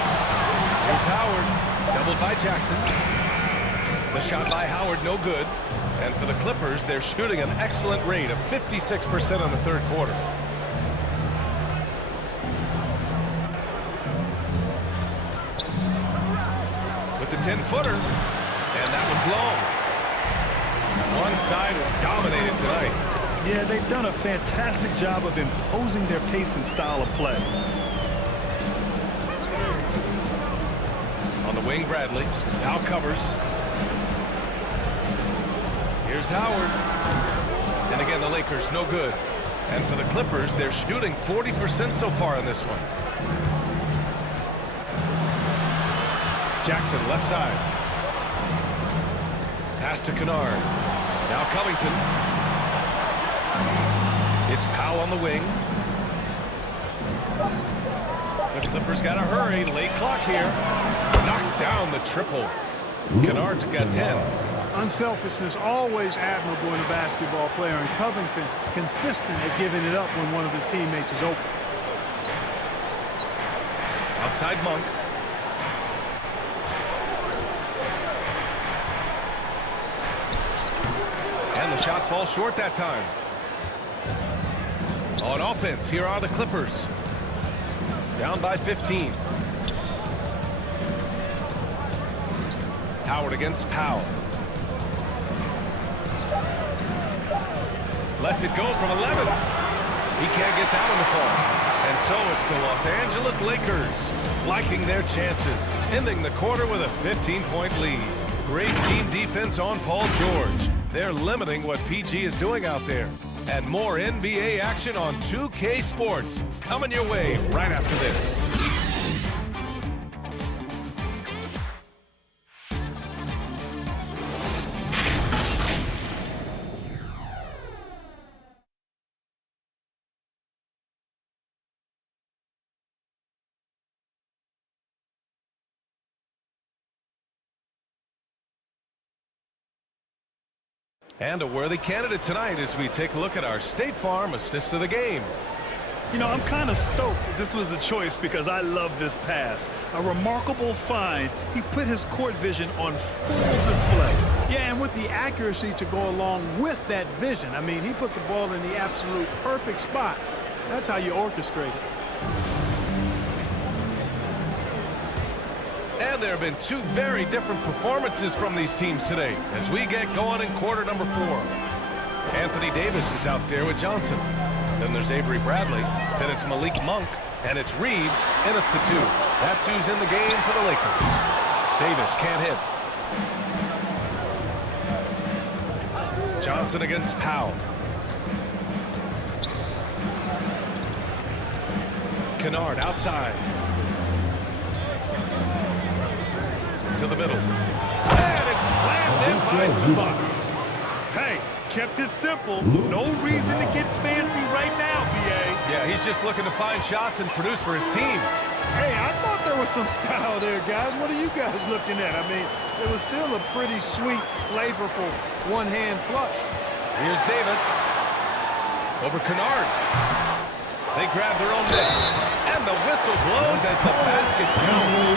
Here's Howard, doubled by Jackson. The shot by Howard, no good. And for the Clippers, they're shooting an excellent rate of 56% in the third quarter. With the 10-footer, and that one's long. One side is dominated tonight. Yeah, they've done a fantastic job of imposing their pace and style of play. On the wing, Bradley. Now covers. Here's Howard. And again, the Lakers, no good. And for the Clippers, they're shooting 40% so far in this one. Jackson, left side. Pass to Kennard. Now Covington. It's Powell on the wing. The Clippers got to hurry. Late clock here. Knocks down the triple. Kennard's got 10. Unselfishness always admirable in a basketball player, and Covington consistent at giving it up when one of his teammates is open. Outside Monk. And the shot falls short that time. On offense, here are the Clippers. Down by 15. Howard against Powell. Lets it go from 11. He can't get that one to fall. And so it's the Los Angeles Lakers liking their chances, ending the quarter with a 15-point lead. Great team defense on Paul George. They're limiting what PG is doing out there. And more NBA action on 2K Sports coming your way right after this. And a worthy candidate tonight as we take a look at our State Farm assist of the game. You know, I'm kind of stoked this was a choice because I love this pass. A remarkable find. He put his court vision on full display. Yeah, and with the accuracy to go along with that vision. I mean, he put the ball in the absolute perfect spot. That's how you orchestrate it. And there have been two very different performances from these teams today as we get going in quarter number 4. Anthony Davis is out there with Johnson. Then there's Avery Bradley. Then it's Malik Monk. And it's Reeves in at the 2. That's who's in the game for the Lakers. Davis can't hit. Johnson against Powell. Kennard outside. To the middle. And it's slammed in by Zubac. Hey, kept it simple. No reason to get fancy right now, B.A. Yeah, he's just looking to find shots and produce for his team. Hey, I thought there was some style there, guys. What are you guys looking at? I mean, it was still a pretty sweet, flavorful one-hand flush. Here's Davis. Over Kennard. They grab their own miss. And the whistle blows as the basket counts.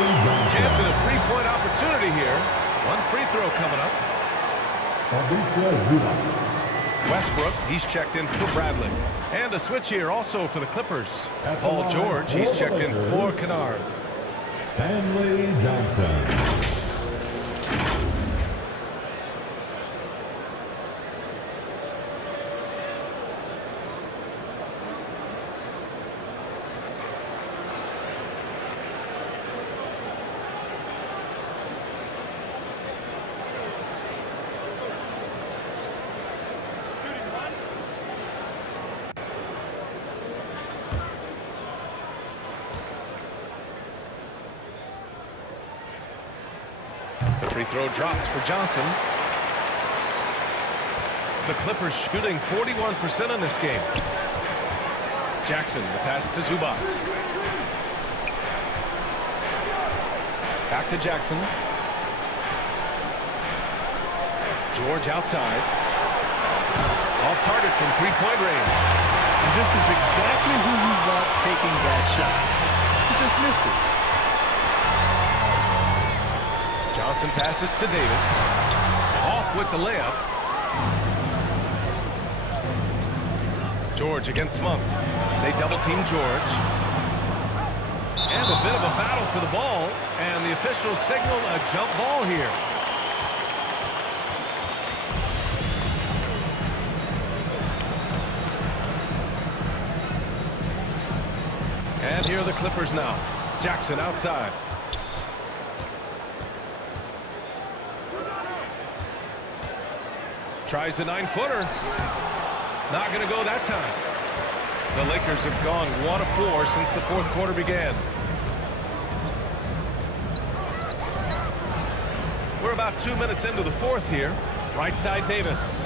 Chance at a three-point opportunity here. One free throw coming up. Westbrook, he's checked in for Bradley. And a switch here also for the Clippers. Paul George, he's checked in for Kennard. Stanley Johnson. The free throw drops for Johnson. The Clippers shooting 41% in this game. Jackson, the pass to Zubac. Back to Jackson. George outside. Off target from three-point range. And this is exactly who you want taking that shot. He just missed it. Johnson passes to Davis. Off with the layup. George against Monk. They double-team George. And a bit of a battle for the ball. And the officials signal a jump ball here. And here are the Clippers now. Jackson outside. Tries the 9-footer. Not going to go that time. The Lakers have gone 1 of 4 since the fourth quarter began. We're about 2 minutes into the fourth here. Right side Davis.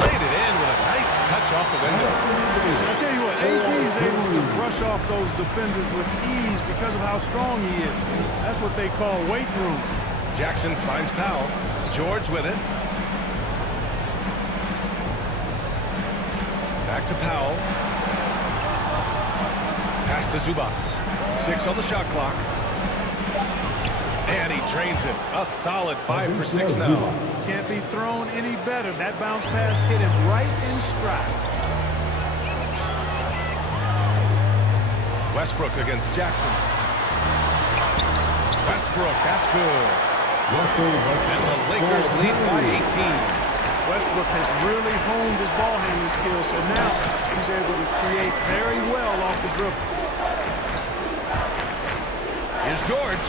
Laid it in with a nice touch off the window. I tell you what, AD is able to brush off those defenders with ease because of how strong he is. That's what they call weight room. Jackson finds Powell. George with it. Back to Powell. Pass to Zubac. 6 on the shot clock. And he drains it. A solid 5 for 6 now. Can't be thrown any better. That bounce pass hit him right in stride. Westbrook against Jackson. Westbrook, that's good. And the Lakers lead by 18. Westbrook has really honed his ball handling skills, so now he's able to create very well off the dribble. Here's George.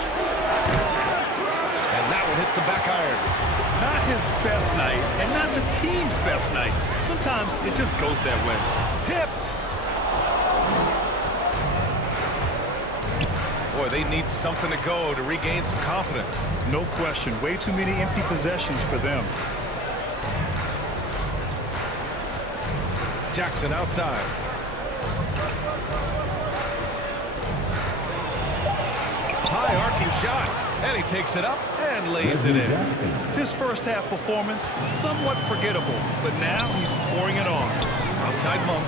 And that one hits the back iron. Not his best night, and not the team's best night. Sometimes it just goes that way. Tipped. Boy, they need something to go to regain some confidence. No question. Way too many empty possessions for them. Jackson outside. High arcing shot. And he takes it up and lays it in. His first half performance, somewhat forgettable, but now he's pouring it on. Outside Monk.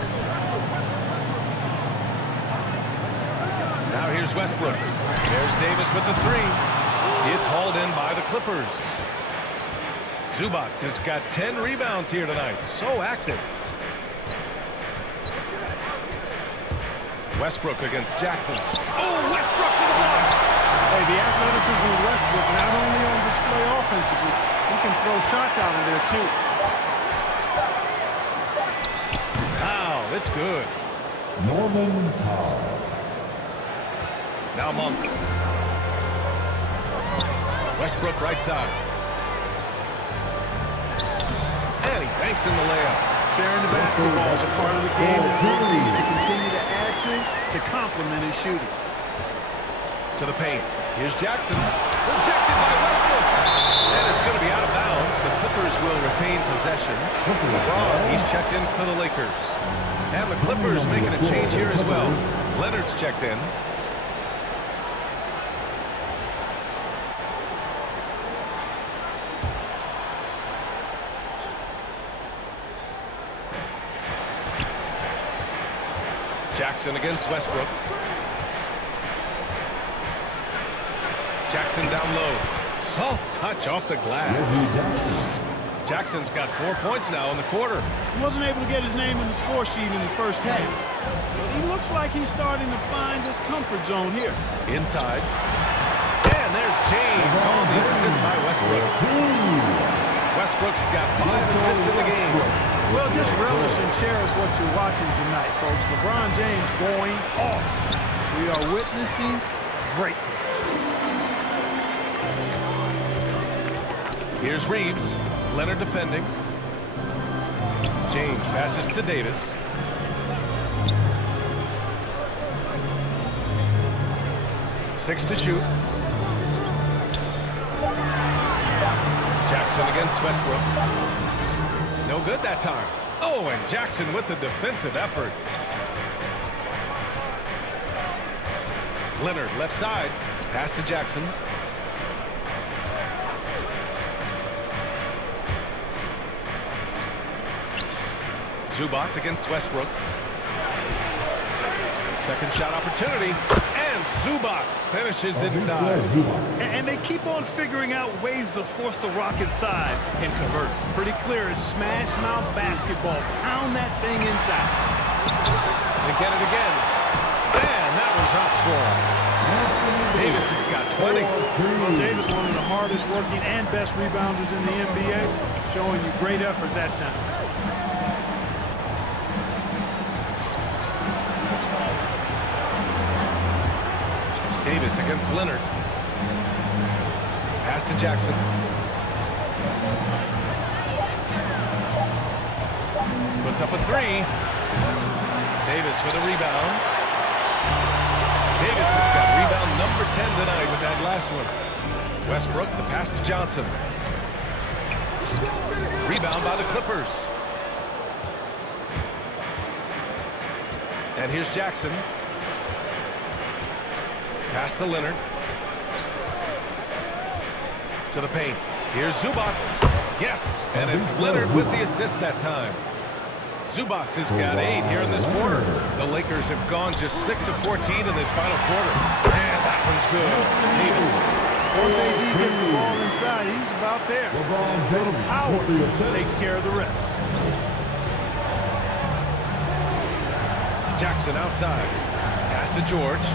Now here's Westbrook. There's Davis with the 3. It's hauled in by the Clippers. Zubac has got 10 rebounds here tonight. So active. Westbrook against Jackson. Oh, Westbrook with a block. Hey, the athleticism of Westbrook not only on display offensively, he can throw shots out of there too. Wow, that's good. Norman Powell. Now Monk. Westbrook right side. And he banks in the layup. Sharing the basketball is a part of the game that he needs to continue to add to complement his shooting. To the paint. Here's Jackson. Rejected by Westbrook. And it's going to be out of bounds. The Clippers will retain possession. LeBron, he's checked in for the Lakers. And the Clippers making a change here as well. Leonard's checked in. Jackson against Westbrook. Jackson down low. Soft touch off the glass. Jackson's got 4 points now in the quarter. He wasn't able to get his name in the score sheet in the first half, but he looks like he's starting to find his comfort zone here. Inside. And there's James on the assist by Westbrook. Westbrook's got 5 assists in the game. Well, just relish and cherish what you're watching tonight, folks. LeBron James going off. We are witnessing greatness. Here's Reeves. Leonard defending. James passes to Davis. Six to shoot. Jackson against Westbrook. No good that time. Oh, and Jackson with the defensive effort. Leonard left side. Pass to Jackson. Zubac against Westbrook. Second shot opportunity. And Zubac finishes inside. And they keep on figuring out ways to force the rock inside and convert. Pretty clear. It's smash mouth basketball. Pound that thing inside. They get it again. And that one drops for him. Davis has got 20. Well, Davis, one of the hardest working and best rebounders in the NBA, showing you great effort that time. Davis against Leonard. Pass to Jackson. Puts up a 3. Davis with a rebound. Davis has got rebound number 10 tonight with that last one. Westbrook, the pass to Johnson. Rebound by the Clippers. And here's Jackson. Pass to Leonard. To the paint. Here's Zubac. Yes, and it's Leonard with the assist that time. Zubac has got 8 here in this quarter. The Lakers have gone just 6 of 14 in this final quarter. And that one's good. Davis Once AD gets the ball inside, he's about there. LeBron James Power with the assist. takes care of the rest. Jackson outside. Pass to George.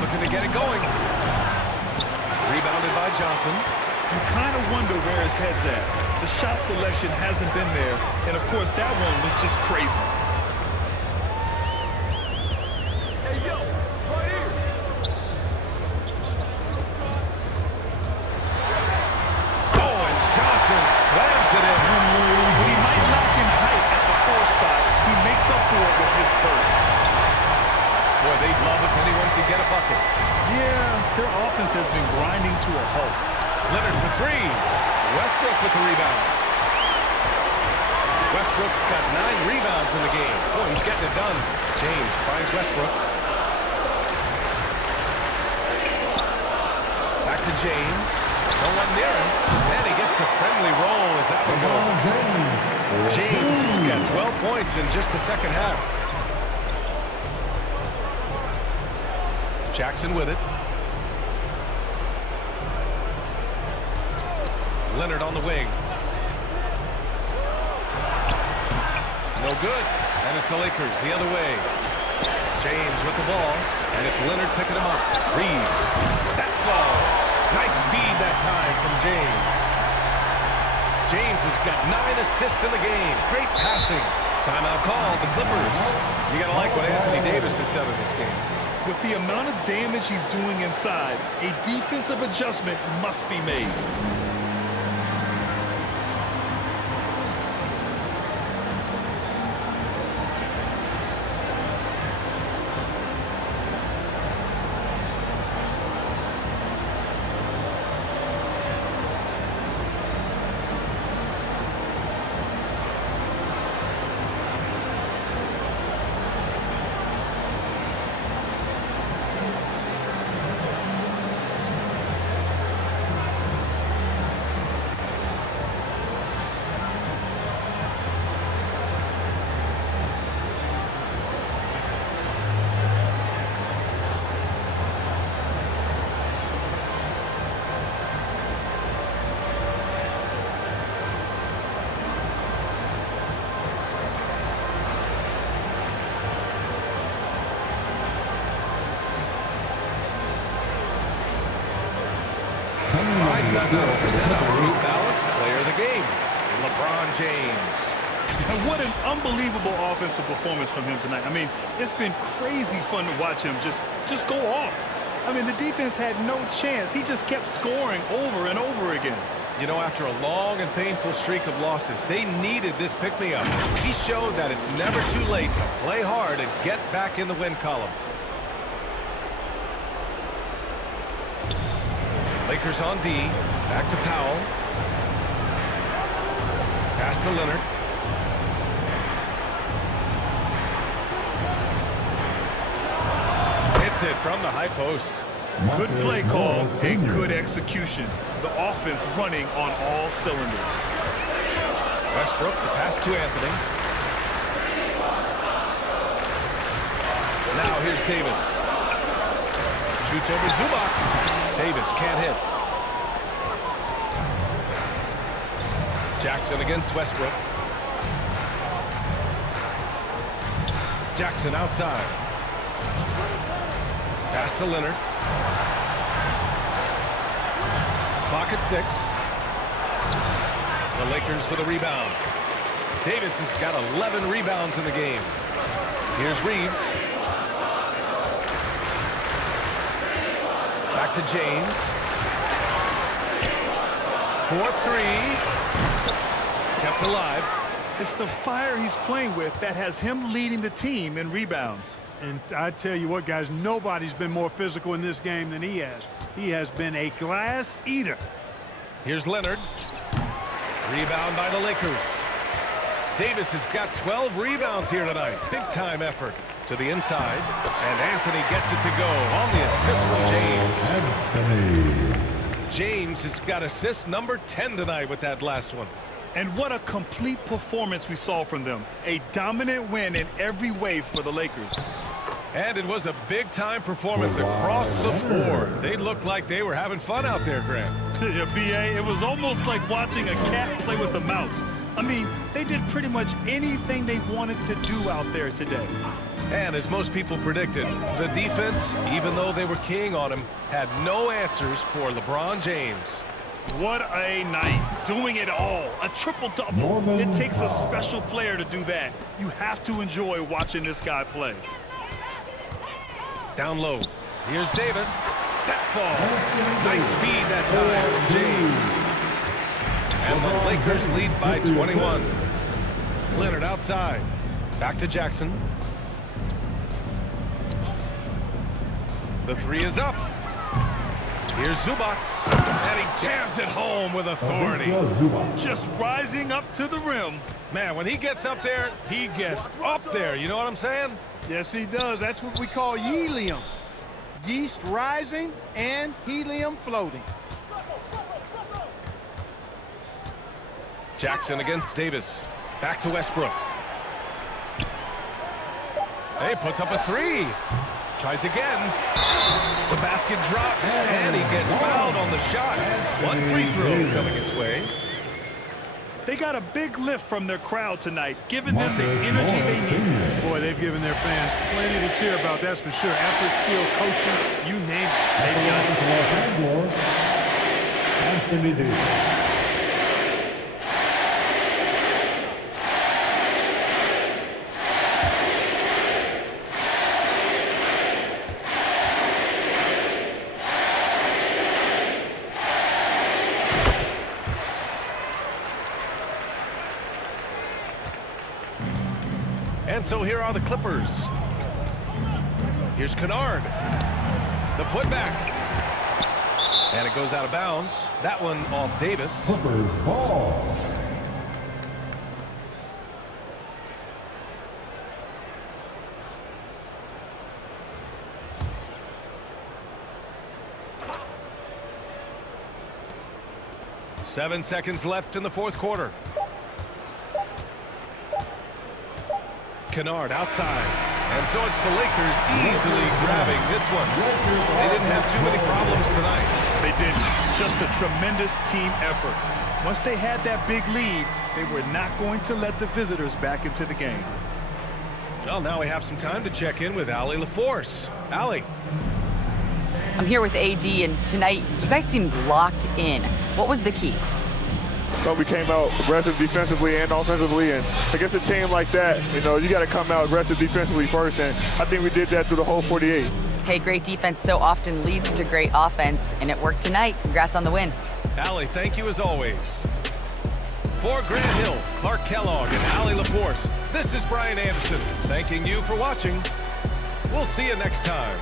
Looking to get it going. Rebounded by Johnson. You kind of wonder where his head's at. The shot selection hasn't been there, and of course that one was just crazy. Hey, yo, right here. Oh, and Johnson slams it in. When he might lack in height at the 4 spot, he makes up for it with his burst. Boy, they'd love if anyone could get a bucket. Yeah, their offense has been grinding to a halt. Leonard for 3. Westbrook with the rebound. Westbrook's got 9 rebounds in the game. Oh, he's getting it done. James finds Westbrook. Back to James. No one near him. And he gets the friendly roll as that one goes. James has got 12 points in just the second half. Jackson with it. Leonard on the wing. No good. And it's the Lakers the other way. James with the ball. And it's Leonard picking him up. Reeves. That falls. Nice feed that time from James. James has got 9 assists in the game. Great passing. Timeout called. The Clippers. You got to like what Anthony Davis has done in this game. With the amount of damage he's doing inside, a defensive adjustment must be made. Time to present our Ruth Balance Player of the Game, LeBron James. And what an unbelievable offensive performance from him tonight. I mean, it's been crazy fun to watch him just go off. I mean, the defense had no chance. He just kept scoring over and over again. You know, after a long and painful streak of losses, they needed this pick-me-up. He showed that it's never too late to play hard and get back in the win column. Lakers on D. Back to Powell. Pass to Leonard. Hits it from the high post. Good play call and good execution. The offense running on all cylinders. Westbrook, the pass to Anthony. Now here's Davis. Shoots over Zubac. Davis can't hit. Jackson against Westbrook. Jackson outside. Pass to Leonard. Clock at 6. The Lakers with a rebound. Davis has got 11 rebounds in the game. Here's Reeves. Back to James. 4-3. Kept alive. It's the fire he's playing with that has him leading the team in rebounds. And I tell you what, guys, nobody's been more physical in this game than he has. He has been a glass eater. Here's Leonard. Rebound by the Lakers. Davis has got 12 rebounds here tonight. Big-time effort to the inside. And Anthony gets it to go on the assist from James. Anthony. James has got assist number 10 tonight with that last one. And what a complete performance we saw from them. A dominant win in every way for the Lakers. And it was a big-time performance across the board. They looked like they were having fun out there, Grant. Yeah, B.A., it was almost like watching a cat play with a mouse. I mean, they did pretty much anything they wanted to do out there today. And as most people predicted, the defense, even though they were keying on him, had no answers for LeBron James. What a night. Doing it all. A triple-double. It takes a special player to do that. You have to enjoy watching this guy play. Down low. Here's Davis. That falls. Nice feed that time from James. And the Lakers lead by 21. Leonard outside. Back to Jackson. The three is up. Here's Zubac. And he jams it home with authority. Just rising up to the rim. Man, when he gets up there, he gets up there. You know what I'm saying? Yes, he does. That's what we call helium. Yeast rising and helium floating. Jackson against Davis. Back to Westbrook. Hey, puts up a three. Tries again. The basket drops, and he gets fouled on the shot. One free throw coming his way. They got a big lift from their crowd tonight, giving them the energy they need. Boy, they've given their fans plenty to cheer about, that's for sure. Effort, skill, coaching, you name it. They've got it. Anthony Davis. And so here are the Clippers. Here's Kennard. The putback. And it goes out of bounds. That one off Davis. Clippers ball. Seven seconds left in the fourth quarter. Kennard outside. And so it's the Lakers easily grabbing this one. They didn't have too many problems tonight. They didn't. Just a tremendous team effort. Once they had that big lead, they were not going to let the visitors back into the game. Well, now we have some time to check in with Allie LaForce. Allie. I'm here with AD, and tonight you guys seemed locked in. What was the key? Well, we came out aggressive defensively and offensively, and against a team like that, you know, you got to come out aggressive defensively first, and I think we did that through the whole 48. Hey, great defense so often leads to great offense, and it worked tonight. Congrats on the win. Allie, thank you as always. For Grant Hill, Clark Kellogg, and Allie LaForce, this is Brian Anderson, thanking you for watching. We'll see you next time.